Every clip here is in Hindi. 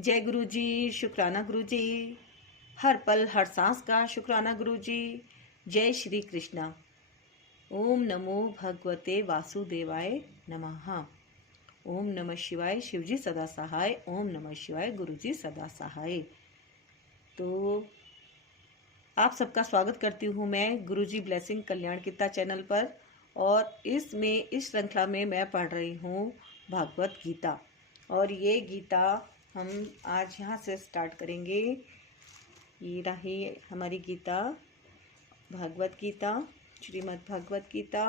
जय गुरु जी, शुक्राना गुरु जी। हर पल हर सांस का शुक्राना गुरु जी। जय श्री कृष्णा। ओम नमो भगवते वासुदेवाय नमः। ओम नमः शिवाय, शिवजी सदा सहाय। ओम नमः शिवाय, गुरु जी सदा सहाय। तो आप सबका स्वागत करती हूँ मैं गुरु जी ब्लेसिंग कल्याण कित्ता चैनल पर। और इस श्रृंखला में मैं पढ़ रही हूँ भागवत गीता। और ये गीता हम आज यहाँ से स्टार्ट करेंगे। ये रही हमारी गीता, भागवत गीता, श्रीमद् भागवत गीता।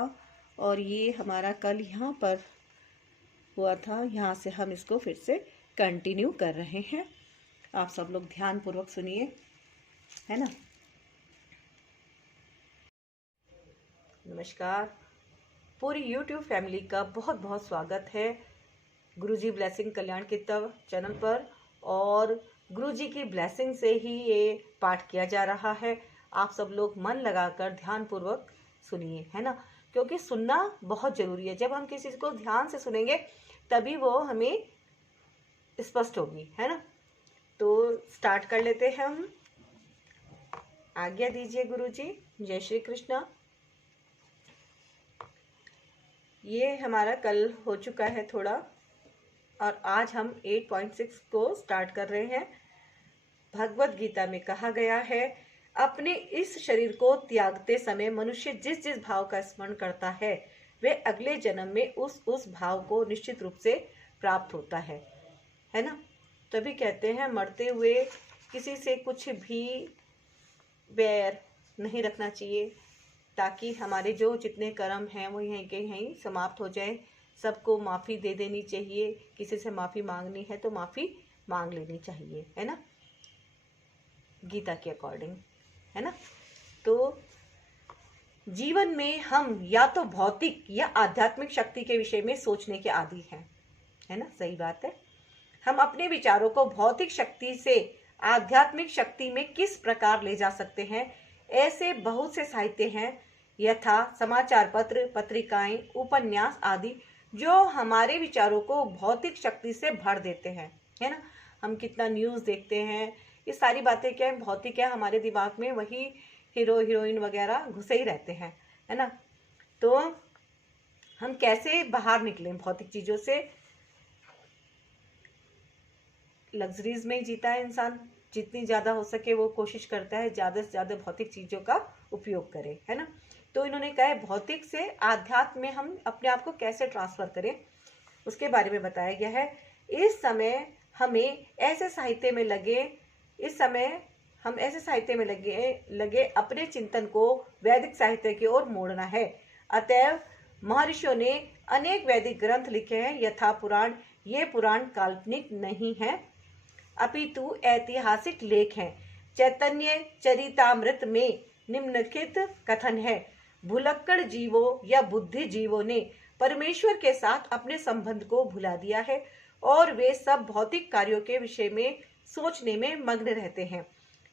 और ये हमारा कल यहाँ पर हुआ था, यहाँ से हम इसको फिर से कंटिन्यू कर रहे हैं। आप सब लोग ध्यान पूर्वक सुनिए, है ना। नमस्कार, पूरी YouTube फैमिली का बहुत बहुत स्वागत है गुरुजी ब्लेसिंग कल्याण कित्ता चैनल पर। और गुरुजी की ब्लेसिंग से ही ये पाठ किया जा रहा है। आप सब लोग मन लगाकर ध्यान पूर्वक सुनिए, है ना, क्योंकि सुनना बहुत जरूरी है। जब हम किसी चीज को ध्यान से सुनेंगे तभी वो हमें स्पष्ट होगी, है ना। तो स्टार्ट कर लेते हैं हम। आज्ञा दीजिए गुरुजी। जय श्री कृष्णा। ये हमारा कल हो चुका है थोड़ा, और आज हम 8.6 को स्टार्ट कर रहे हैं। भगवत गीता में कहा गया है, अपने इस शरीर को त्यागते समय मनुष्य जिस जिस भाव का स्मरण करता है वे अगले जन्म में उस भाव को निश्चित रूप से प्राप्त होता है ना। तभी कहते हैं मरते हुए किसी से कुछ भी बैर नहीं रखना चाहिए, ताकि हमारे जो जितने कर्म हैं वो यहीं के यहीं समाप्त हो जाए। सबको माफ़ी दे देनी चाहिए। किसी से माफ़ी मांगनी है तो माफ़ी मांग लेनी चाहिए, है ना, गीता के अकॉर्डिंग, है ना। तो जीवन में हम या तो भौतिक या आध्यात्मिक शक्ति के विषय में सोचने के आदी हैं, है ना, सही बात है। हम अपने विचारों को भौतिक शक्ति से आध्यात्मिक शक्ति में किस प्रकार ले जा सकते हैं, ऐसे बहुत से साहित्य हैं, यथा समाचार पत्र, पत्रिकाएं, उपन्यास आदि, जो हमारे विचारों को भौतिक शक्ति से भर देते हैं, है ना। हम कितना न्यूज़ देखते हैं, ये सारी बातें क्या है, भौतिक है। हमारे दिमाग में वही हीरो हीरोइन वगैरह घुसे ही रहते हैं, है ना। तो हम कैसे बाहर निकलें भौतिक चीज़ों से। लग्जरीज में ही जीता है इंसान, जितनी ज़्यादा हो सके वो कोशिश करता है ज़्यादा से ज़्यादा भौतिक चीज़ों का उपयोग करे, है ना। तो इन्होंने कहा है भौतिक से आध्यात्म में हम अपने आप को कैसे ट्रांसफर करें, उसके बारे में बताया गया है। इस समय हमें ऐसे साहित्य में लगे अपने चिंतन को वैदिक साहित्य की ओर मोड़ना है। अतएव महर्षियों ने अनेक वैदिक ग्रंथ लिखे हैं, यथा पुराण। ये पुराण काल्पनिक नहीं है, अपितु ऐतिहासिक लेख हैं। चैतन्य चरितामृत में निम्नलिखित कथन है, भुलक्कड़ जीवों या बुद्धि जीवों ने परमेश्वर के साथ अपने संबंध को भुला दिया है और वे सब भौतिक कार्यों के विषय में सोचने में मग्न रहते हैं।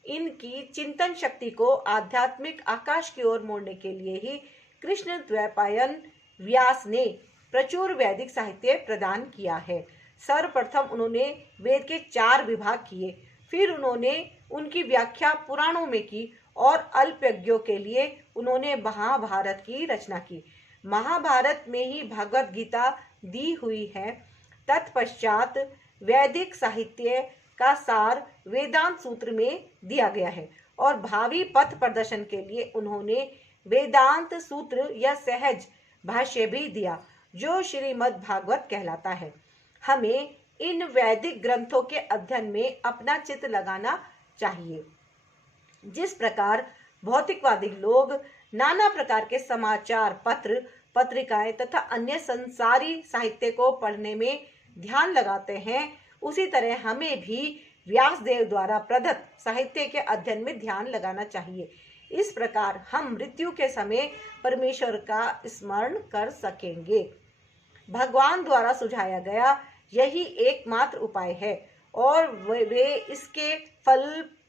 इनकी चिंतन शक्ति को आध्यात्मिक आकाश की ओर मोड़ने के लिए ही कृष्ण द्वैपायन व्यास ने प्रचुर वैदिक साहित्य प्रदान किया है। सर्वप्रथम उन्होंने वेद के 4 विभाग किए, फिर उन्होंने उनकी व्याख्या पुराणों में की और अल्पज्ञों के लिए उन्होंने महाभारत की रचना की। महाभारत में ही भगवत गीता दी हुई है। तत्पश्चात वैदिक साहित्य का सार वेदांत सूत्र में दिया गया है और भावी पथ प्रदर्शन के लिए उन्होंने वेदांत सूत्र या सहज भाष्य भी दिया, जो श्रीमद् भागवत कहलाता है। हमें इन वैदिक ग्रंथों के अध्ययन में अपना चित्त लगाना चाहिए। जिस प्रकार भौतिकवादी लोग नाना प्रकार के समाचार पत्र, पत्रिकाएं तथा अन्य संसारी साहित्य को पढ़ने में ध्यान लगाते हैं, उसी तरह हमें भी व्यासदेव द्वारा प्रदत्त साहित्य के अध्ययन में ध्यान लगाना चाहिए। इस प्रकार हम मृत्यु के समय परमेश्वर का स्मरण कर सकेंगे। भगवान द्वारा सुझाया गया यही एकमात्र उपाय है और वे इसके फल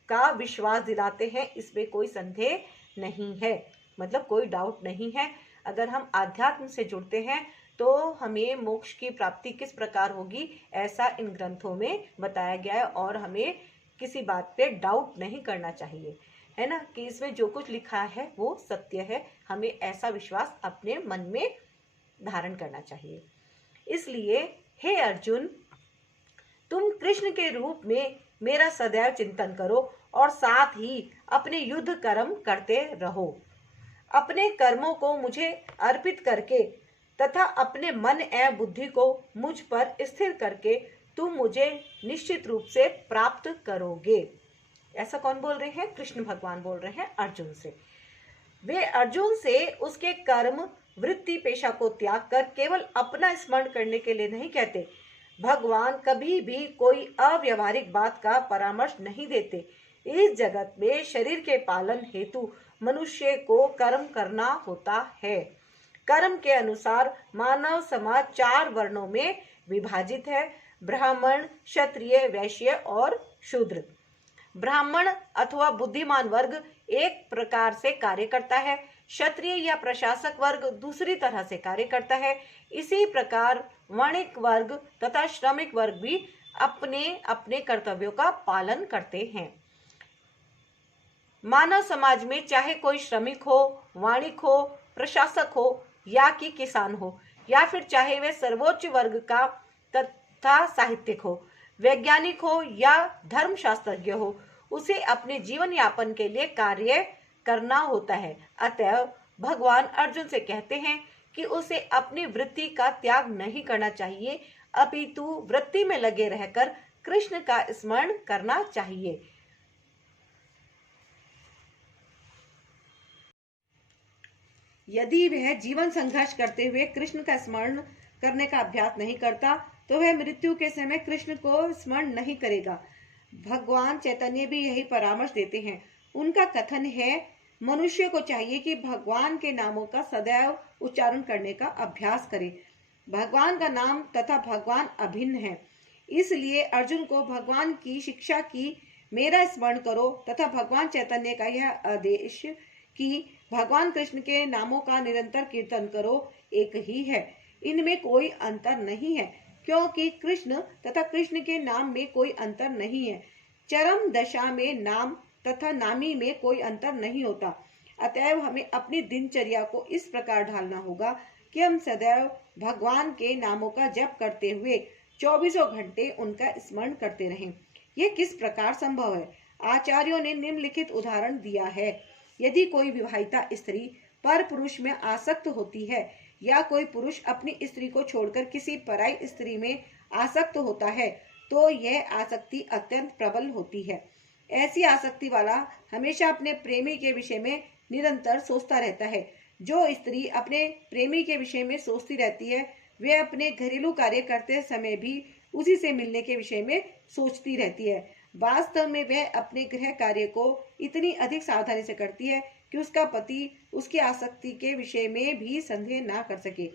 का विश्वास दिलाते हैं, इसमें कोई संदेह नहीं है, मतलब कोई डाउट नहीं है। अगर हम आध्यात्म से जुड़ते हैं तो हमें मोक्ष की प्राप्ति किस प्रकार होगी ऐसा इन ग्रंथों में बताया गया है, और हमें किसी बात पे डाउट नहीं करना चाहिए, है ना, कि इसमें जो कुछ लिखा है वो सत्य है। हमें ऐसा विश्वास अपने मन में धारण करना चाहिए। इसलिए हे अर्जुन, तुम कृष्ण के रूप में मेरा सदैव चिंतन करो और साथ ही अपने युद्ध कर्म करते रहो। अपने कर्मों को मुझे अर्पित करके तथा अपने मन एवं बुद्धि को मुझ पर स्थिर करके तुम मुझे निश्चित रूप से प्राप्त करोगे। ऐसा कौन बोल रहे हैं? कृष्ण भगवान बोल रहे हैं अर्जुन से। वे अर्जुन से उसके कर्म, वृत्ति, पेशा को त्याग कर केवल अपना स्मरण करने के लिए नहीं कहते। भगवान कभी भी कोई अव्यवहारिक बात का परामर्श नहीं देते। इस जगत में शरीर के पालन हेतु मनुष्य को कर्म करना होता है। कर्म के अनुसार मानव समाज 4 वर्णों में विभाजित है: ब्राह्मण, क्षत्रिय, वैश्य और शूद्र। ब्राह्मण अथवा बुद्धिमान वर्ग एक प्रकार से कार्य करता है, क्षत्रिय या प्रशासक वर्ग दूसरी तरह से कार्य करता है। इसी प्रकार वणिक वर्ग तथा श्रमिक वर्ग भी अपने अपने कर्तव्यों का पालन करते हैं। मानव समाज में चाहे कोई श्रमिक हो, वाणिक हो, प्रशासक हो या कि किसान हो, या फिर चाहे वे सर्वोच्च वर्ग का तथा साहित्यिक हो, वैज्ञानिक हो या धर्मशास्त्रज्ञ हो, उसे अपने जीवन यापन के लिए कार्य करना होता है। अतः भगवान अर्जुन से कहते हैं कि उसे अपनी वृत्ति का त्याग नहीं करना चाहिए, अपितु वृत्ति में लगे रहकर कृष्ण का स्मरण करना चाहिए। यदि वह जीवन संघर्ष करते हुए कृष्ण का स्मरण करने का अभ्यास नहीं करता तो वह मृत्यु के समय कृष्ण को स्मरण नहीं करेगा। भगवान चैतन्य भी यही परामर्श देते हैं। उनका कथन है, मनुष्य को चाहिए कि भगवान के नामों का सदैव उच्चारण करने का अभ्यास करे। भगवान का नाम तथा भगवान अभिन्न है, इसलिए अर्जुन को भगवान की शिक्षा की मेरा स्मरण करो तथा भगवान चैतन्य का यह आदेश कि भगवान कृष्ण के नामों का निरंतर कीर्तन करो एक ही है। इनमें कोई अंतर नहीं है, क्योंकि कृष्ण तथा कृष्ण के नाम में कोई अंतर नहीं है। चरम दशा में नाम तथा नामी में कोई अंतर नहीं होता। अतएव हमें अपनी दिनचर्या को इस प्रकार ढालना होगा कि हम सदैव भगवान के नामों का जप करते हुए 24 घंटे उनका स्मरण करते रहें। यह किस प्रकार संभव है? आचार्यों ने निम्नलिखित उदाहरण दिया है। यदि कोई विवाहिता स्त्री पर पुरुष में आसक्त होती है या कोई पुरुष अपनी स्त्री को छोड़कर किसी पराई स्त्री में आसक्त होता है तो यह आसक्ति अत्यंत प्रबल होती है। ऐसी आसक्ति वाला हमेशा अपने प्रेमी के विषय में निरंतर सोचता रहता है। जो स्त्री अपने प्रेमी के विषय में सोचती रहती है वह अपने घरेलू कार्य करते समय भी उसी से मिलने के विषय में सोचती रहती है। वास्तव में वह अपने गृह कार्य को इतनी अधिक सावधानी से करती है कि उसका पति उसकी आसक्ति के विषय में भी संदेह ना कर सके।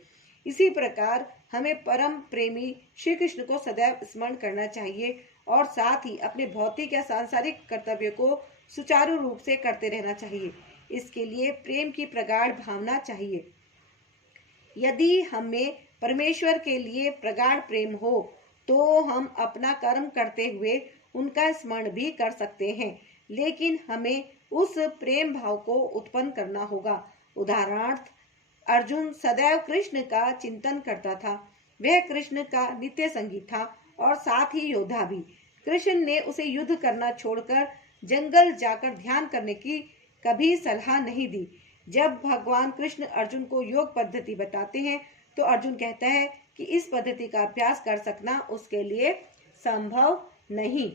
इसी प्रकार हमें परम प्रेमी श्री कृष्ण को सदैव स्मरण करना चाहिए और साथ ही अपने भौतिक या सांसारिक कर्तव्य को सुचारू रूप से करते रहना चाहिए। इसके लिए प्रेम की प्रगाढ़ भावना चाहिए। यदि हमें परमेश्वर के लिए प्रगाढ़ प्रेम हो तो हम अपना कर्म करते हुए उनका स्मरण भी कर सकते हैं, लेकिन हमें उस प्रेम भाव को उत्पन्न करना होगा। उदाहरणार्थ, अर्जुन सदैव कृष्ण का चिंतन करता था। वह कृष्ण का नित्य संगी था और साथ ही योद्धा भी। कृष्ण ने उसे युद्ध करना छोड़कर जंगल जाकर ध्यान करने की कभी सलाह नहीं दी। जब भगवान कृष्ण अर्जुन को योग पद्धति बताते हैं तो अर्जुन कहता है कि इस पद्धति का अभ्यास कर सकना उसके लिए संभव नहीं।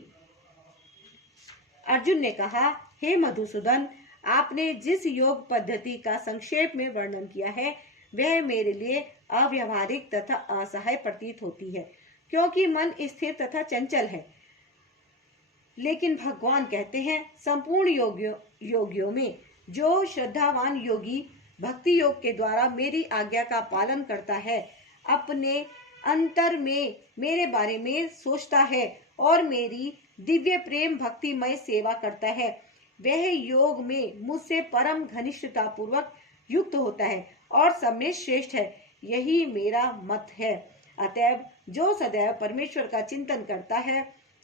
अर्जुन ने कहा, हे मधुसूदन, आपने जिस योग पद्धति का संक्षेप में वर्णन किया है वह मेरे लिए अव्यवहारिक तथा असहाय प्रतीत होती है, क्योंकि मन स्थिर तथा चंचल है। लेकिन भगवान कहते हैं, संपूर्ण योगियों में जो श्रद्धावान योगी भक्ति योग के द्वारा मेरी आज्ञा का पालन करता है, अपने अंतर में मेरे बारे में सोचता है और मेरी दिव्य प्रेम भक्तिमय सेवा करता है, वह योग में मुझसे परम घनिष्ठता पूर्वक युक्त होता है और सब में श्रेष्ठ है। यही मेरा मत है। अतएव जो सदैव परमेश्वर का चिंतन करता है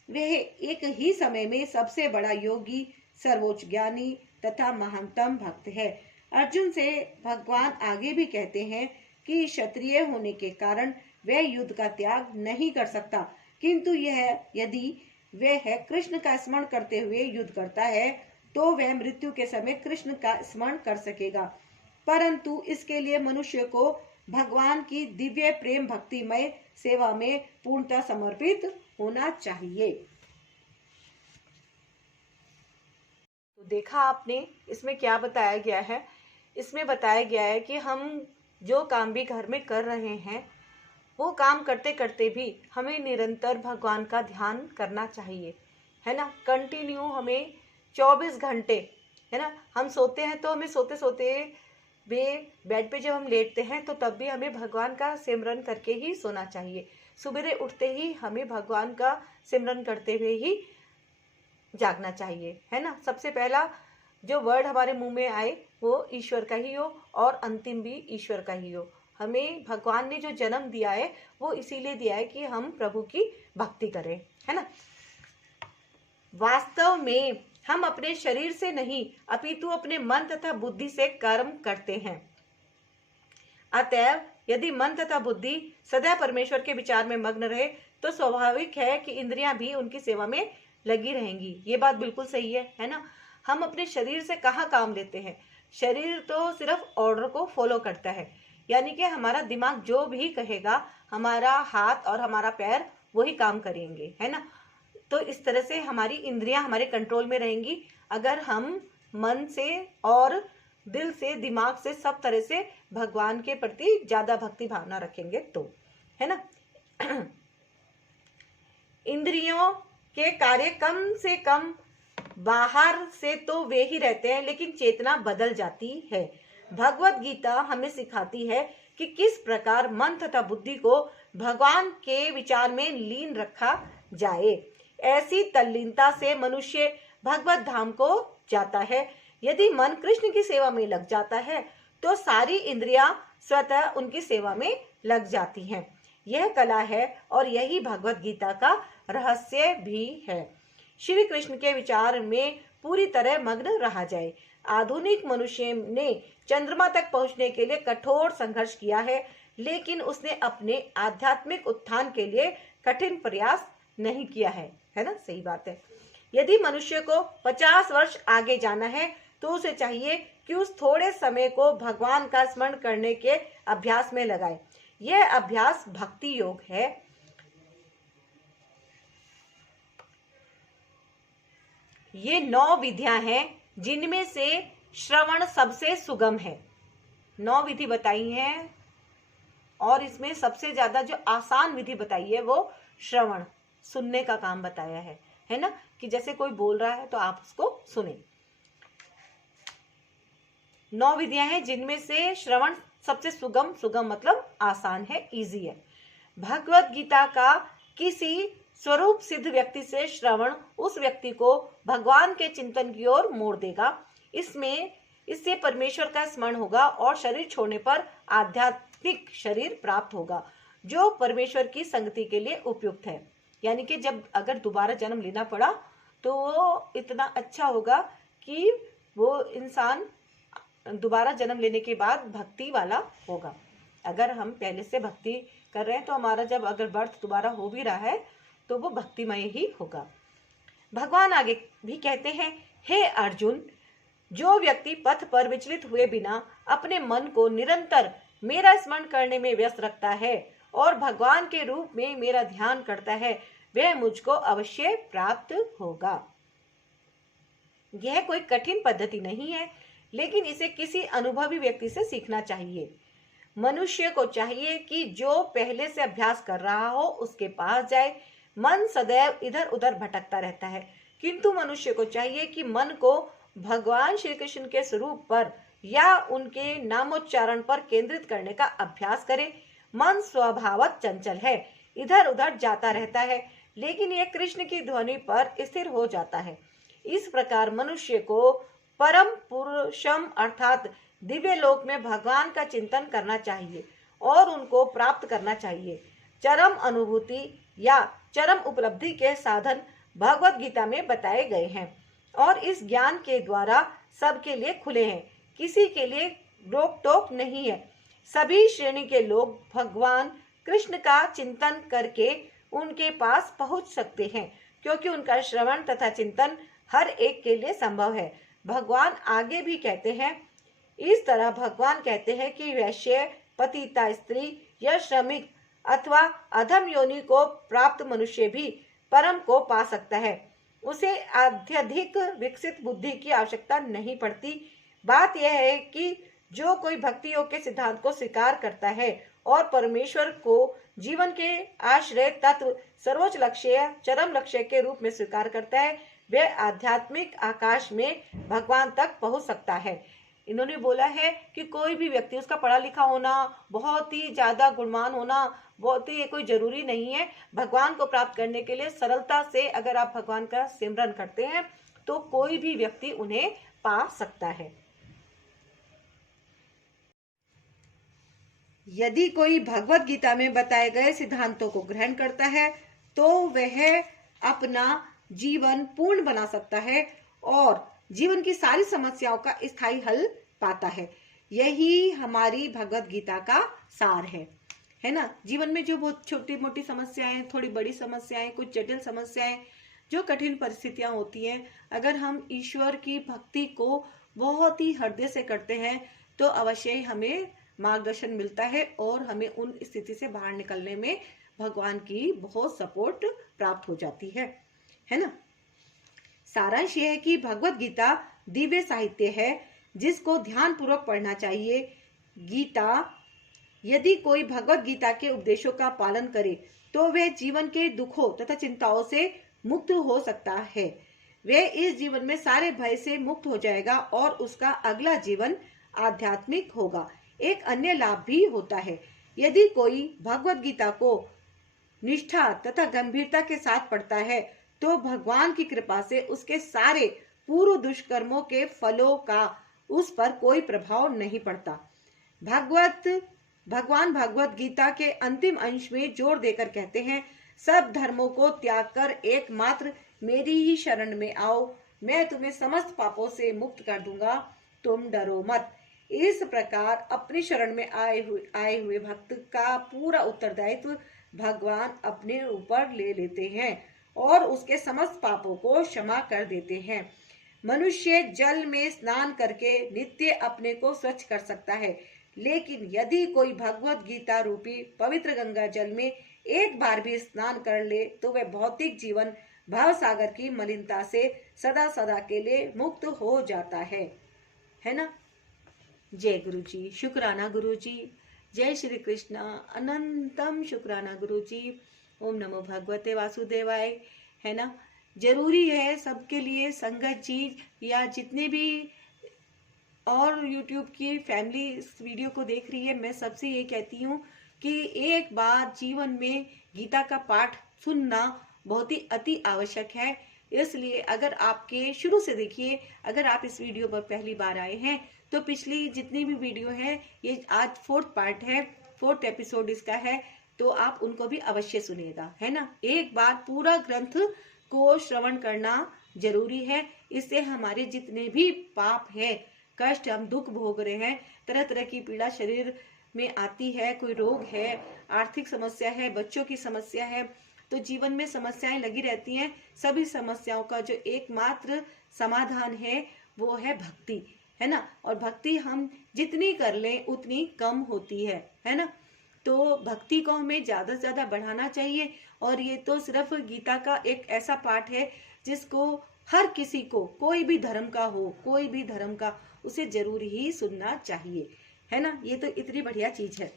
वह एक ही समय में सबसे बड़ा योगी, सर्वोच्च ज्ञानी तथा महानतम भक्त है। अर्जुन से भगवान आगे भी कहते हैं कि क्षत्रिय होने के कारण वह युद्ध का त्याग नहीं कर सकता, किंतु यह यदि वह कृष्ण का स्मरण करते हुए युद्ध करता है तो वह मृत्यु के समय कृष्ण का स्मरण कर सकेगा। परंतु इसके लिए मनुष्य को भगवान की दिव्य प्रेम भक्तिमय सेवा में पूर्णतः समर्पित होना चाहिए। तो देखा आपने इसमें क्या बताया गया है। इसमें बताया गया है कि हम जो काम भी घर में कर रहे हैं वो काम करते करते भी हमें निरंतर भगवान का ध्यान करना चाहिए, है ना। कंटिन्यू हमें 24 घंटे, है ना, हम सोते हैं तो हमें सोते सोते बेड पे जब हम लेटते हैं तो तब भी हमें भगवान का सिमरन करके ही सोना चाहिए। सुबह उठते ही हमें भगवान का सिमरन करते हुए ही जागना चाहिए, है ना। सबसे पहला जो वर्ड हमारे मुंह में आए वो ईश्वर का ही हो और अंतिम भी ईश्वर का ही हो। हमें भगवान ने जो जन्म दिया है वो इसीलिए दिया है कि हम प्रभु की भक्ति करें, है ना। वास्तव में हम अपने शरीर से नहीं अपितु अपने मन तथा बुद्धि से कर्म करते हैं। अतएव यदि मन तथा बुद्धि सदैव परमेश्वर के विचार में मग्न रहे तो स्वाभाविक है कि इंद्रियां भी उनकी सेवा में लगी रहेंगी। ये बात बिल्कुल सही है ना। हम अपने शरीर से कहाँ काम लेते हैं। शरीर तो सिर्फ ऑर्डर को फॉलो करता है, यानी कि हमारा दिमाग जो भी कहेगा हमारा हाथ और हमारा पैर वही काम करेंगे, है ना। तो इस तरह से हमारी इंद्रियां हमारे कंट्रोल में रहेंगी अगर हम मन से और दिल से, दिमाग से, सब तरह से भगवान के प्रति ज्यादा भक्ति भावना रखेंगे तो, है ना। इंद्रियों के कार्य कम से कम बाहर से तो वे ही रहते हैं, लेकिन चेतना बदल जाती है। भगवत गीता हमें सिखाती है कि किस प्रकार मन तथा बुद्धि को भगवान के विचार में लीन रखा जाए। ऐसी तल्लीनता से मनुष्य भगवत धाम को जाता है। यदि मन कृष्ण की सेवा में लग जाता है तो सारी इंद्रियां स्वतः उनकी सेवा में लग जाती हैं। यह कला है और यही भगवत गीता का रहस्य भी है। श्री कृष्ण के विचार में पूरी तरह मग्न रहा जाए। आधुनिक मनुष्य ने चंद्रमा तक पहुंचने के लिए कठोर संघर्ष किया है, लेकिन उसने अपने आध्यात्मिक उत्थान के लिए कठिन प्रयास नहीं किया है ना। सही बात है। यदि मनुष्य को 50 वर्ष आगे जाना है तो उसे चाहिए कि उस थोड़े समय को भगवान का स्मरण करने के अभ्यास में लगाए। यह अभ्यास भक्ति योग है। ये 9 विधियां हैं जिनमें से श्रवण सबसे सुगम है। 9 विधि बताई हैं और इसमें सबसे ज्यादा जो आसान विधि बताई है वो श्रवण, सुनने का काम बताया है ना, कि जैसे कोई बोल रहा है तो आप उसको सुने। 9 विधियां हैं जिनमें से श्रवण सबसे सुगम मतलब आसान है, इजी है। भगवत गीता का किसी स्वरूप सिद्ध व्यक्ति से श्रवण उस व्यक्ति को भगवान के चिंतन की ओर मोड़ देगा। इससे परमेश्वर का स्मरण होगा और शरीर छोड़ने पर आध्यात्मिक शरीर प्राप्त होगा जो परमेश्वर की संगति के लिए उपयुक्त है। यानी कि जब अगर दोबारा जन्म लेना पड़ा तो वो इतना अच्छा होगा कि वो इंसान दोबारा जन्म लेने के बाद भक्ति वाला होगा। अगर हम पहले से भक्ति कर रहे हैं तो हमारा जब अगर बर्थ दोबारा हो भी रहा है तो वो भक्तिमय ही होगा। भगवान आगे भी कहते हैं, हे अर्जुन, जो व्यक्ति पथ पर विचलित हुए बिना अपने मन को निरंतर मेरा स्मरण करने में व्यस्त रखता है और भगवान के रूप में मेरा ध्यान करता है वह मुझको अवश्य प्राप्त होगा। यह कोई कठिन पद्धति नहीं है, लेकिन इसे किसी अनुभवी व्यक्ति से सीखना चाहिए। मनुष्य को चाहिए कि जो पहले से अभ्यास कर रहा हो उसके पास जाए। मन सदैव इधर उधर भटकता रहता है, किंतु मनुष्य को चाहिए कि मन को भगवान श्री कृष्ण के स्वरूप पर या उनके नामोच्चारण पर केंद्रित करने का अभ्यास करे। मन स्वभावतः चंचल है, इधर उधर जाता रहता है, लेकिन यह कृष्ण की ध्वनि पर स्थिर हो जाता है। इस प्रकार मनुष्य को परम पुरुषम अर्थात दिव्य लोक में भगवान का चिंतन करना चाहिए। और उनको प्राप्त करना चाहिए। चरम अनुभूति या चरम उपलब्धि के साधन भगवत गीता में बताए गए हैं और इस ज्ञान के द्वारा सबके लिए खुले हैं। किसी के लिए रोक टोक नहीं है। सभी श्रेणी के लोग भगवान कृष्ण का चिंतन करके उनके पास पहुंच सकते हैं, क्योंकि उनका श्रवण तथा चिंतन हर एक के लिए संभव है। भगवान आगे भी कहते हैं, इस तरह भगवान कहते हैं कि वैश्य, पतिता स्त्री या श्रमिक अथवा अधम योनि को प्राप्त मनुष्य भी परम को पा सकता है। उसे अत्यधिक विकसित बुद्धि की आवश्यकता नहीं पड़ती। बात यह है कि जो कोई भक्ति योग के सिद्धांत को स्वीकार करता है और परमेश्वर को जीवन के आश्रय तत्व, सर्वोच्च लक्ष्य, चरम लक्ष्य के रूप में स्वीकार करता है, वह आध्यात्मिक आकाश में भगवान तक पहुंच सकता है। इन्होंने बोला है कि कोई भी व्यक्ति, उसका पढ़ा लिखा होना, बहुत ही ज्यादा गुणवान होना, बहुत ही कोई जरूरी नहीं है। भगवान को प्राप्त करने के लिए सरलता से अगर आप भगवान का सिमरन करते हैं तो कोई भी व्यक्ति उन्हें पा सकता है। यदि कोई भगवत गीता में बताए गए सिद्धांतों को ग्रहण करता है तो वह अपना जीवन पूर्ण बना सकता है और जीवन की सारी समस्याओं का स्थायी हल पाता है। यही हमारी भगवत गीता का सार है ना। जीवन में जो बहुत छोटी मोटी समस्याएं, थोड़ी बड़ी समस्याएं, कुछ जटिल समस्याएं, जो कठिन परिस्थितियां होती हैं, अगर हम ईश्वर की भक्ति को बहुत ही हृदय से करते हैं तो अवश्य ही हमें मार्गदर्शन मिलता है और हमें उन स्थिति से बाहर निकलने में भगवान की बहुत सपोर्ट प्राप्त हो जाती है ना। सारांश यह है कि भगवत गीता दिव्य साहित्य है जिसको ध्यान पूर्वक पढ़ना चाहिए। यदि कोई भगवत गीता के उपदेशों का पालन करे तो वह जीवन के दुखों तथा चिंताओं से मुक्त हो सकता है। वह इस जीवन में सारे भय से मुक्त हो जाएगा और उसका अगला जीवन आध्यात्मिक होगा। एक अन्य लाभ भी होता है, यदि कोई भगवत गीता को निष्ठा तथा गंभीरता के साथ पढ़ता है तो भगवान की कृपा से उसके सारे पूर्व दुष्कर्मों के फलों का उस पर कोई प्रभाव नहीं पड़ता। भगवान भगवत गीता के अंतिम अंश में जोर देकर कहते हैं, सब धर्मों को त्याग कर एकमात्र मेरी ही शरण में आओ, मैं तुम्हें समस्त पापों से मुक्त कर दूंगा, तुम डरो मत। इस प्रकार अपनी शरण में आए हुए भक्त का पूरा उत्तरदायित्व भगवान अपने ऊपर ले लेते हैं और उसके समस्त पापों को क्षमा कर देते हैं। मनुष्य जल में स्नान करके नित्य अपने को स्वच्छ कर सकता है, लेकिन यदि कोई भगवत गीता रूपी पवित्र गंगा जल में एक बार भी स्नान कर ले तो वह भौतिक जीवन भव सागर की मलिनता से सदा सदा के लिए मुक्त हो जाता है ना। जय गुरु जी, शुक्राना गुरु जी, जय श्री कृष्ण, अनंतम शुक्राना गुरु जी। ओम नमो भगवते वासुदेवाय, है ना। जरूरी है सबके लिए संगत जी या जितने भी और YouTube की फैमिली इस वीडियो को देख रही है, मैं सबसे ये कहती हूँ कि एक बार जीवन में गीता का पाठ सुनना बहुत ही अति आवश्यक है। इसलिए अगर आपके शुरू से देखिए, अगर आप इस वीडियो पर पहली बार आए हैं तो पिछली जितनी भी वीडियो है, ये आज 4th पार्ट है, 4th एपिसोड इसका है, तो आप उनको भी अवश्य सुनिएगा, है ना। एक बार पूरा ग्रंथ को श्रवण करना जरूरी है। इससे हमारे जितने भी पाप है, कष्ट, हम दुख भोग रहे हैं, तरह तरह की पीड़ा शरीर में आती है, कोई रोग है, आर्थिक समस्या है, बच्चों की समस्या है, तो जीवन में समस्याएं लगी रहती हैं। सभी समस्याओं का जो एकमात्र समाधान है वो है भक्ति, है ना। और भक्ति हम जितनी कर लें उतनी कम होती है ना। तो भक्ति को हमें ज्यादा से ज्यादा बढ़ाना चाहिए। और ये तो सिर्फ गीता का एक ऐसा पाठ है जिसको हर किसी को, कोई भी धर्म का हो, कोई भी धर्म का, उसे जरूर ही सुनना चाहिए, है ना। ये तो इतनी बढ़िया चीज है।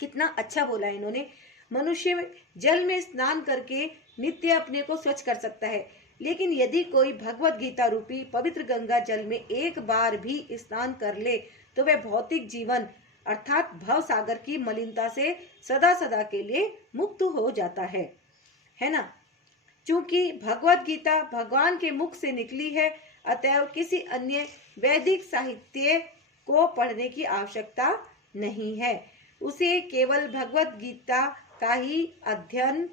कितना अच्छा बोला इन्होंने। मनुष्य जल में स्नान करके नित्य अपने को स्वच्छ कर सकता है, लेकिन यदि कोई भगवत गीता रूपी पवित्र गंगा जल में एक बार भी स्नान कर ले तो वह भौतिक जीवन अर्थात भव सागर की मलिनता से सदा सदा के लिए मुक्त हो जाता है ना। चूंकि भगवत गीता भगवान के मुख से निकली है, अतएव किसी अन्य वैदिक साहित्य को पढ़ने की आवश्यकता नहीं है। उसे केवल भगवत गीता का ही अध्ययन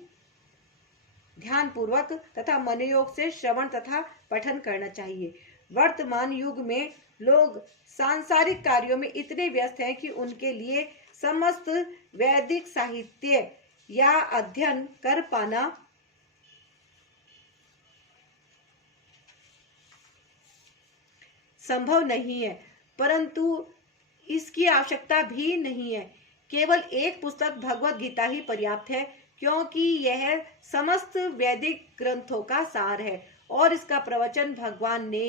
ध्यानपूर्वक तथा मनोयोग से श्रवण तथा पठन करना चाहिए। वर्तमान युग में लोग सांसारिक कार्यों में इतने व्यस्त हैं कि उनके लिए समस्त वैदिक साहित्य या अध्ययन कर पाना संभव नहीं है, परंतु इसकी आवश्यकता भी नहीं है। केवल एक पुस्तक भगवत गीता ही पर्याप्त है, क्योंकि यह समस्त वैदिक ग्रंथों का सार है और इसका प्रवचन भगवान ने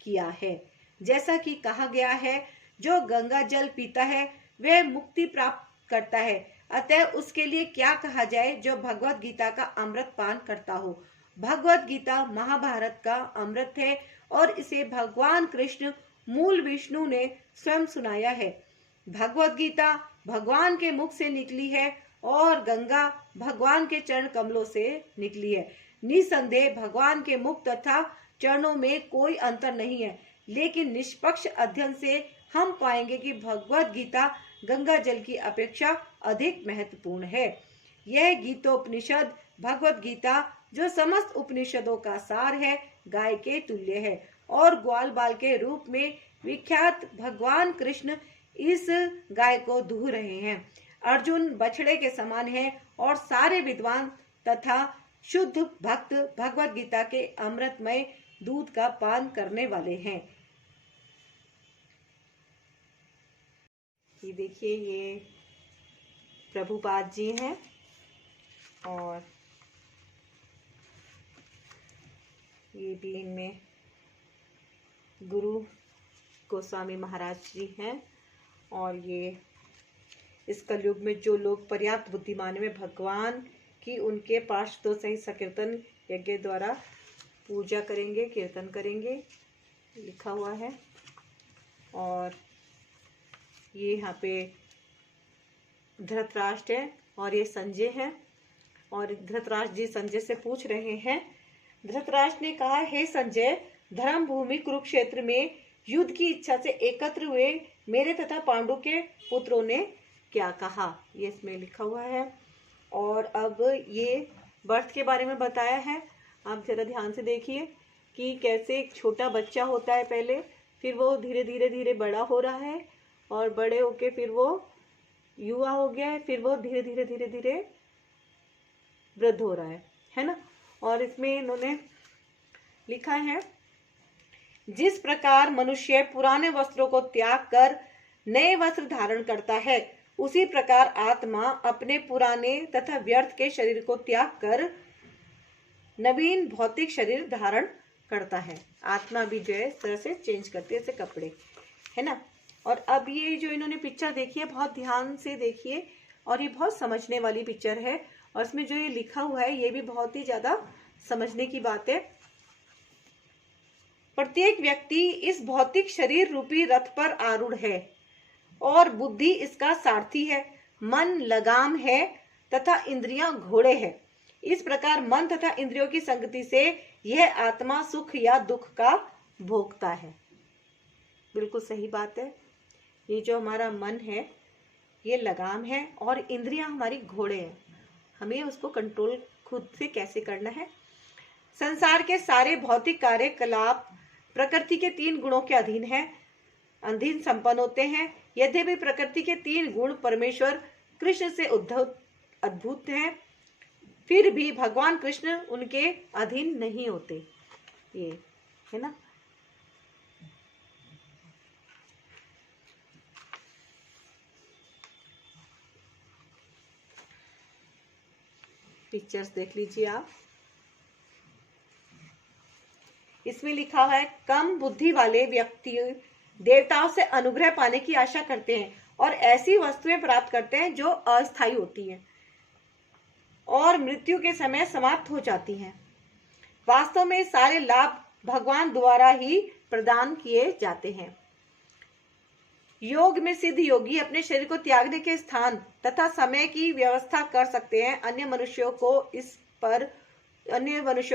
किया है। जैसा कि कहा गया है, जो गंगा जल पीता है वह मुक्ति प्राप्त करता है, अतः उसके लिए क्या कहा जाए जो भगवत गीता का अमृत पान करता हो। भगवत गीता महाभारत का अमृत है और इसे भगवान कृष्ण मूल विष्णु ने स्वयं सुनाया है। भगवत गीता भगवान के मुख से निकली है और गंगा भगवान के चरण कमलों से निकली है। निसंदेह भगवान के मुख तथा चरणों में कोई अंतर नहीं है, लेकिन निष्पक्ष अध्ययन से हम पाएंगे कि भगवत गीता गंगा जल की अपेक्षा अधिक महत्वपूर्ण है। यह गीतोपनिषद भगवत गीता जो समस्त उपनिषदों का सार है, गाय के तुल्य है और ग्वाल बाल के रूप में विख्यात भगवान कृष्ण इस गाय को दूह रहे हैं। अर्जुन बछड़े के समान है और सारे विद्वान तथा शुद्ध भक्त भगवत गीता के अमृतमय दूध का पान करने वाले हैं। ये देखिए, ये प्रभुपाद जी हैं और ये भी इनमें गुरु गोस्वामी महाराज जी हैं। और ये इस कलयुग में जो लोग पर्याप्त बुद्धिमान में भगवान की उनके पार्षदों सहित सकीर्तन यज्ञ द्वारा पूजा करेंगे, कीर्तन करेंगे, लिखा हुआ है। और ये यहाँ पे धृतराष्ट्र है और ये संजय है। और धृतराष्ट्र जी संजय से पूछ रहे हैं। धृतराष्ट्र ने कहा, हे संजय, धर्म भूमि कुरुक्षेत्र में युद्ध की इच्छा से एकत्र हुए मेरे तथा पांडु के पुत्रों ने क्या कहा, ये इसमें लिखा हुआ है। और अब ये बर्थ के बारे में बताया है। आप जरा ध्यान से देखिए कि कैसे एक छोटा बच्चा होता है पहले, फिर वो धीरे धीरे धीरे बड़ा हो रहा है और बड़े होके फिर वो युवा हो गया है, फिर वो धीरे धीरे धीरे धीरे वृद्ध हो रहा है ना। और इसमें इन्होंने लिखा है, जिस प्रकार मनुष्य पुराने वस्त्रों को त्याग कर नए वस्त्र धारण करता है, उसी प्रकार आत्मा अपने पुराने तथा व्यर्थ के शरीर को त्याग कर नवीन भौतिक शरीर धारण करता है। आत्मा भी जो है इस तरह से चेंज करती है, जैसे कपड़े, है ना। और अब ये जो इन्होंने पिक्चर देखी है, बहुत ध्यान से देखिए, और ये बहुत समझने वाली पिक्चर है। और इसमें जो ये लिखा हुआ है ये भी बहुत ही ज्यादा समझने की बात है। प्रत्येक व्यक्ति इस भौतिक शरीर रूपी रथ पर आरूढ़ है और बुद्धि इसका सारथी है, मन लगाम है तथा इंद्रियां घोड़े है। इस प्रकार मन तथा इंद्रियों की संगति से यह आत्मा सुख या दुख का भोगता है। बिल्कुल सही बात है। ये जो हमारा मन है ये लगाम है और इंद्रियां हमारी घोड़े हैं। हमें उसको कंट्रोल खुद से कैसे करना है। संसार के सारे भौतिक कार्यकलाप प्रकृति के 3 गुणों के अधीन संपन्न होते हैं। यद्यपि प्रकृति के 3 गुण परमेश्वर कृष्ण से अद्भुत हैं, फिर भी भगवान कृष्ण उनके अधीन नहीं होते। ये है ना। पिक्चर्स देख लीजिए आप। इसमें लिखा है, कम बुद्धि वाले व्यक्ति देवताओं से अनुग्रह पाने की आशा करते हैं और ऐसी वस्तुएं प्राप्त करते हैं जो अस्थायी होती हैं और मृत्यु के समय समाप्त हो जाती हैं। वास्तव में सारे लाभ भगवान द्वारा ही प्रदान किए जाते हैं। योग में सिद्ध योगी अपने शरीर को त्यागने के स्थान तथा समय की व्यवस्था कर सकते हैं। अन्य मनुष्यों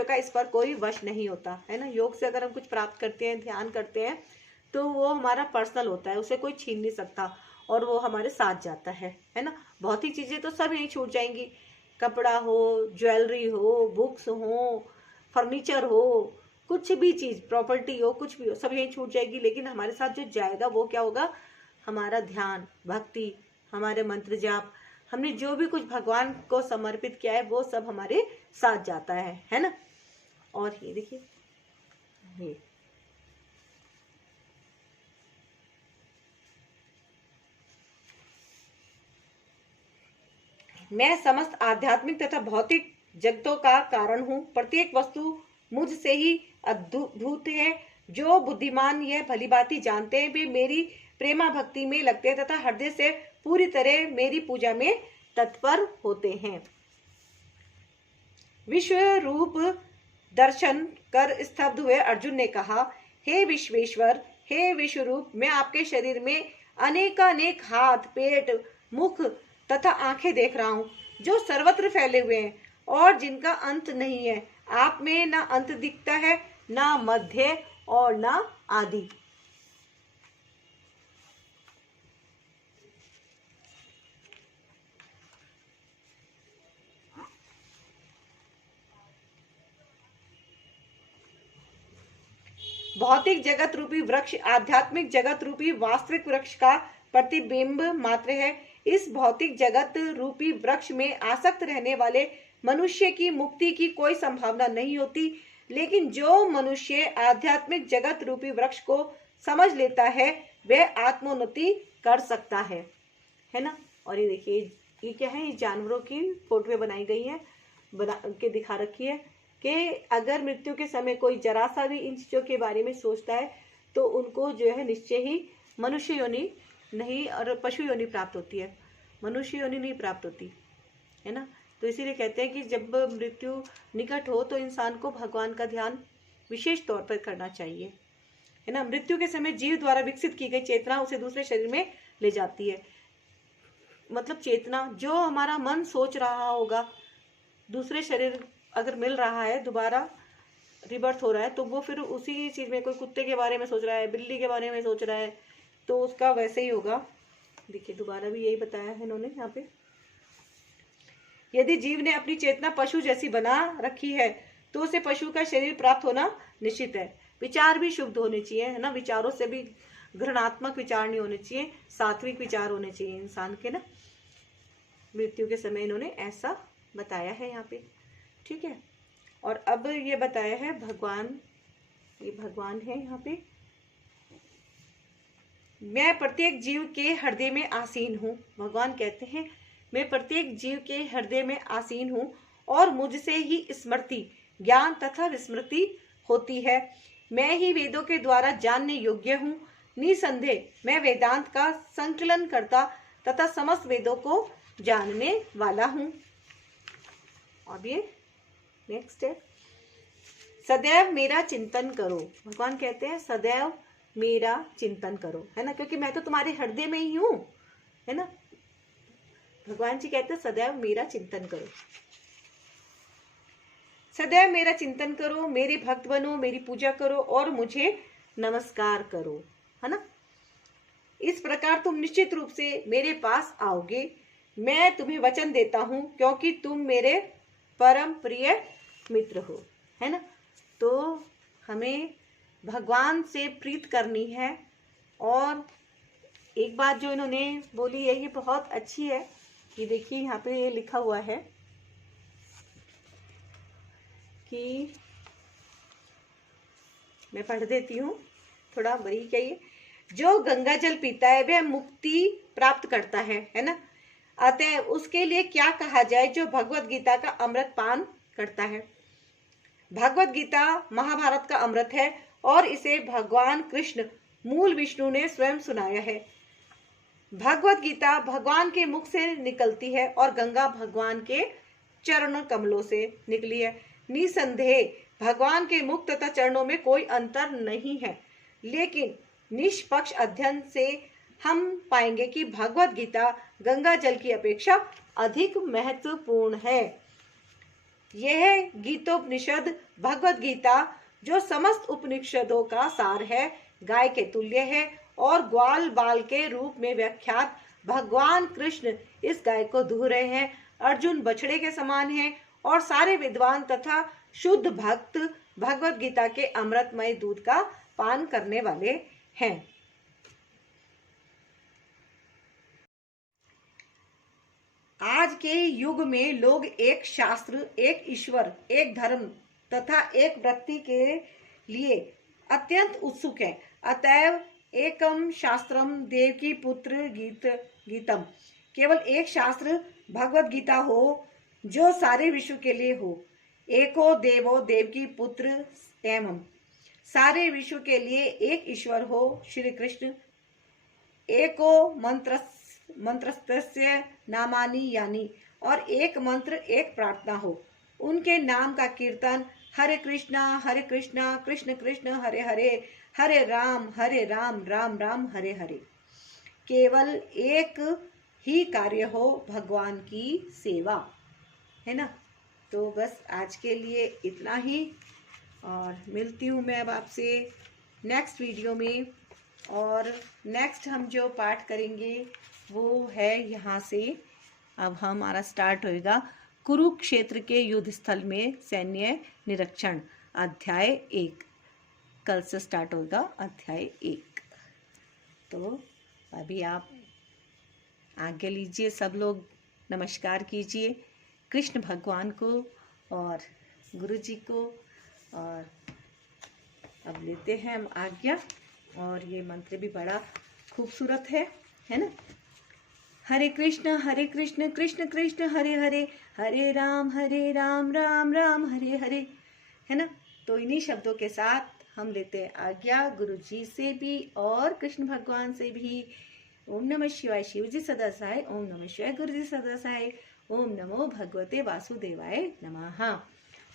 का इस पर कोई वश नहीं होता, है ना। योग से अगर हम कुछ प्राप्त करते हैं, ध्यान करते हैं, तो वो हमारा पर्सनल होता है, उसे कोई छीन नहीं सकता। और वो हमारे साथ जाता है ना। भौतिक चीजें तो सब यहीं छूट जाएंगी, कपड़ा हो, ज्वेलरी हो, बुक्स हो, फर्नीचर हो, कुछ भी चीज, प्रॉपर्टी हो, कुछ भी हो, सब यहीं छूट जाएगी। लेकिन हमारे साथ जो जाएगा वो क्या होगा? हमारा ध्यान, भक्ति, हमारे मंत्र जाप, हमने जो भी कुछ भगवान को समर्पित किया है वो सब हमारे साथ जाता है ना। और ये देखिए, ये मैं समस्त आध्यात्मिक तथा भौतिक जगतों का कारण हूँ। प्रत्येक वस्तु मुझसे ही अद्भुत है। जो बुद्धिमान यह भलीभांति जानते हैं वे मेरी प्रेमा भक्ति में लगते हैं तथा हृदय से पूरी तरह मेरी पूजा में तत्पर होते हैं। विश्व रूप दर्शन कर स्तब्ध हुए अर्जुन ने कहा, हे विश्वेश्वर, हे विश्वरूप, मैं आपके शरीर में अनेकानेक हाथ, पेट, मुख तथा आंखें देख रहा हूँ जो सर्वत्र फैले हुए हैं और जिनका अंत नहीं है। आप में ना अंत दिखता है, ना मध्य और ना आदि। भौतिक जगत रूपी वृक्ष आध्यात्मिक जगत रूपी वास्तविक वृक्ष का प्रतिबिंब मात्र है। इस भौतिक जगत रूपी वृक्ष में आसक्त रहने वाले मनुष्य की मुक्ति की कोई संभावना नहीं होती, लेकिन जो मनुष्य आध्यात्मिक जगत रूपी वृक्ष को समझ लेता है वह आत्मोन्नति कर सकता है ना। और ये देखिए, ये क्या है? ये जानवरों की फोटो बनाई गई है, बना के दिखा रखी है कि अगर मृत्यु के समय कोई जरा सा भी इन चीजों के बारे में सोचता है तो उनको जो है निश्चय ही मनुष्य योनि नहीं और पशु योनि प्राप्त होती है, मनुष्य योनि नहीं प्राप्त होती है ना। तो इसीलिए कहते हैं कि जब मृत्यु निकट हो तो इंसान को भगवान का ध्यान विशेष तौर पर करना चाहिए, है ना। मृत्यु के समय जीव द्वारा विकसित की गई चेतना उसे दूसरे शरीर में ले जाती है। मतलब चेतना, जो हमारा मन सोच रहा होगा, दूसरे शरीर अगर मिल रहा है, दोबारा रिबर्थ हो रहा है, तो वो फिर उसी चीज में, कोई कुत्ते के बारे में सोच रहा है, बिल्ली के बारे में सोच रहा है, तो उसका वैसे ही होगा। देखिए, दोबारा भी यही बताया है इन्होंने यहाँ पे। यदि जीव ने अपनी चेतना पशु जैसी बना रखी है तो उसे पशु का शरीर प्राप्त होना निश्चित है। विचार भी शुद्ध होने चाहिए, है ना। विचारों से भी घृणात्मक विचार नहीं होने चाहिए, सात्विक विचार होने चाहिए इंसान के ना। मृत्यु के समय इन्होंने ऐसा बताया है यहाँ पे, ठीक है। और अब ये बताया है भगवान, ये भगवान है यहाँ पे, मैं प्रत्येक जीव के हृदय में आसीन हूँ। भगवान कहते हैं मैं प्रत्येक जीव के हृदय में आसीन हूँ और मुझसे ही स्मृति, ज्ञान तथा विस्मृति होती है। मैं ही वेदों के द्वारा जानने योग्य हूँ। निसंदेह मैं वेदांत का संकलन करता तथा समस्त वेदों को जानने वाला हूँ। अब ये नेक्स्ट है, सदैव मेरा चिंतन करो। भगवान कहते हैं सदैव मेरा चिंतन करो, है ना, क्योंकि मैं तो तुम्हारे हृदय में ही हूँ, है ना। भगवान जी कहते हैं सदैव मेरा चिंतन करो, सदैव मेरा चिंतन करो, मेरे भक्त बनो, मेरी पूजा करो और मुझे नमस्कार करो, है ना। इस प्रकार तुम निश्चित रूप से मेरे पास आओगे। मैं तुम्हें वचन देता हूँ क्योंकि तुम मेरे परम प्रिय मित्र हो, है ना। तो हमें भगवान से प्रीत करनी है। और एक बात जो इन्होंने बोली है ये बहुत अच्छी है। ये देखिए यहाँ पे ये लिखा हुआ है कि, मैं पढ़ देती हूँ, थोड़ा बारीक है ये। जो गंगा जल पीता है वह मुक्ति प्राप्त करता है ना। अतः उसके लिए क्या कहा जाए जो भगवत गीता का अमृत पान करता है। भगवत गीता महाभारत का अमृत है और इसे भगवान कृष्ण मूल विष्णु ने स्वयं सुनाया है। भगवत गीता भगवान के मुख से निकलती है और गंगा भगवान के चरण कमलों से निकली है। निसंदेह भगवान के मुख तथा चरणों में कोई अंतर नहीं है, लेकिन निष्पक्ष अध्ययन से हम पाएंगे कि भगवत गीता गंगा जल की अपेक्षा अधिक महत्वपूर्ण है। यह गीतोपनिषद भगवत गीता जो समस्त उपनिषदों का सार है, गाय के तुल्य है और ग्वाल बाल के रूप में विख्यात भगवान कृष्ण इस गाय को दूह रहे हैं। अर्जुन बछड़े के समान है और सारे विद्वान तथा शुद्ध भक्त भगवत गीता के अमृतमय दूध का पान करने वाले हैं। आज के युग में लोग एक शास्त्र, एक ईश्वर, एक धर्म तथा एक वृत्ति के लिए अत्यंत उत्सुक है। अतएव एकम शास्त्रम देवकी पुत्र गीतम, केवल एक शास्त्र भगवत गीता हो जो सारे विश्व के लिए हो। एको देवो देवकी पुत्र एवं, सारे विश्व के लिए एक ईश्वर हो श्री कृष्ण। एको मंत्रस्तस्य नामानि यानी, और एक मंत्र एक प्रार्थना हो। उनके नाम का कीर्तन हरे कृष्णा कृष्ण कृष्ण हरे हरे, हरे राम राम राम हरे हरे। केवल एक ही कार्य हो, भगवान की सेवा, है ना। तो बस आज के लिए इतना ही, और मिलती हूँ मैं अब आपसे नेक्स्ट वीडियो में। और नेक्स्ट हम जो पाठ करेंगे वो है यहाँ से, अब हमारा स्टार्ट होएगा कुरुक्षेत्र के युद्ध स्थल में सैन्य निरीक्षण, अध्याय 1। कल से स्टार्ट होगा अध्याय 1। तो अभी आप आगे लीजिए, सब लोग नमस्कार कीजिए कृष्ण भगवान को और गुरु जी को। और अब लेते हैं हम आज्ञा। और ये मंत्र भी बड़ा खूबसूरत है ना। हरे कृष्ण कृष्ण कृष्ण हरे हरे, हरे राम राम राम हरे हरे, है ना। तो इन्हीं शब्दों के साथ हम लेते हैं आज्ञा गुरु जी से भी और कृष्ण भगवान से भी। ओम नमः शिवाय, शिव जी सदा सहाय। ओम नमः शिवाय, गुरु जी सदा सहाय। ओम नमो भगवते वासुदेवाय नमः।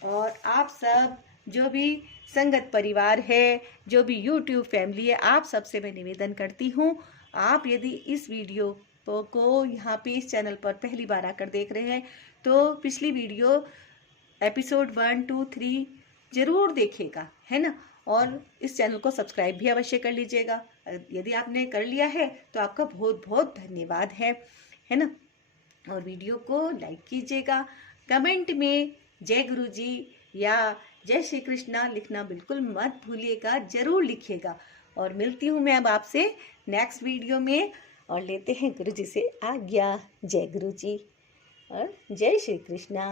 और आप सब जो भी संगत परिवार है, जो भी यूट्यूब फैमिली है, आप सबसे मैं निवेदन करती हूँ, आप यदि इस वीडियो को यहाँ पे इस चैनल पर पहली बार आकर देख रहे हैं तो पिछली वीडियो एपिसोड 1, 2, 3 जरूर देखिएगा, है ना। और इस चैनल को सब्सक्राइब भी अवश्य कर लीजिएगा। यदि आपने कर लिया है तो आपका बहुत बहुत धन्यवाद है ना। और वीडियो को लाइक कीजिएगा। कमेंट में जय गुरु जी या जय श्री कृष्णा लिखना बिल्कुल मत भूलिएगा, जरूर लिखिएगा। और मिलती हूँ मैं अब आपसे नेक्स्ट वीडियो में, और लेते हैं गुरु जी से आज्ञा। जय गुरु जी और जय श्री कृष्णा।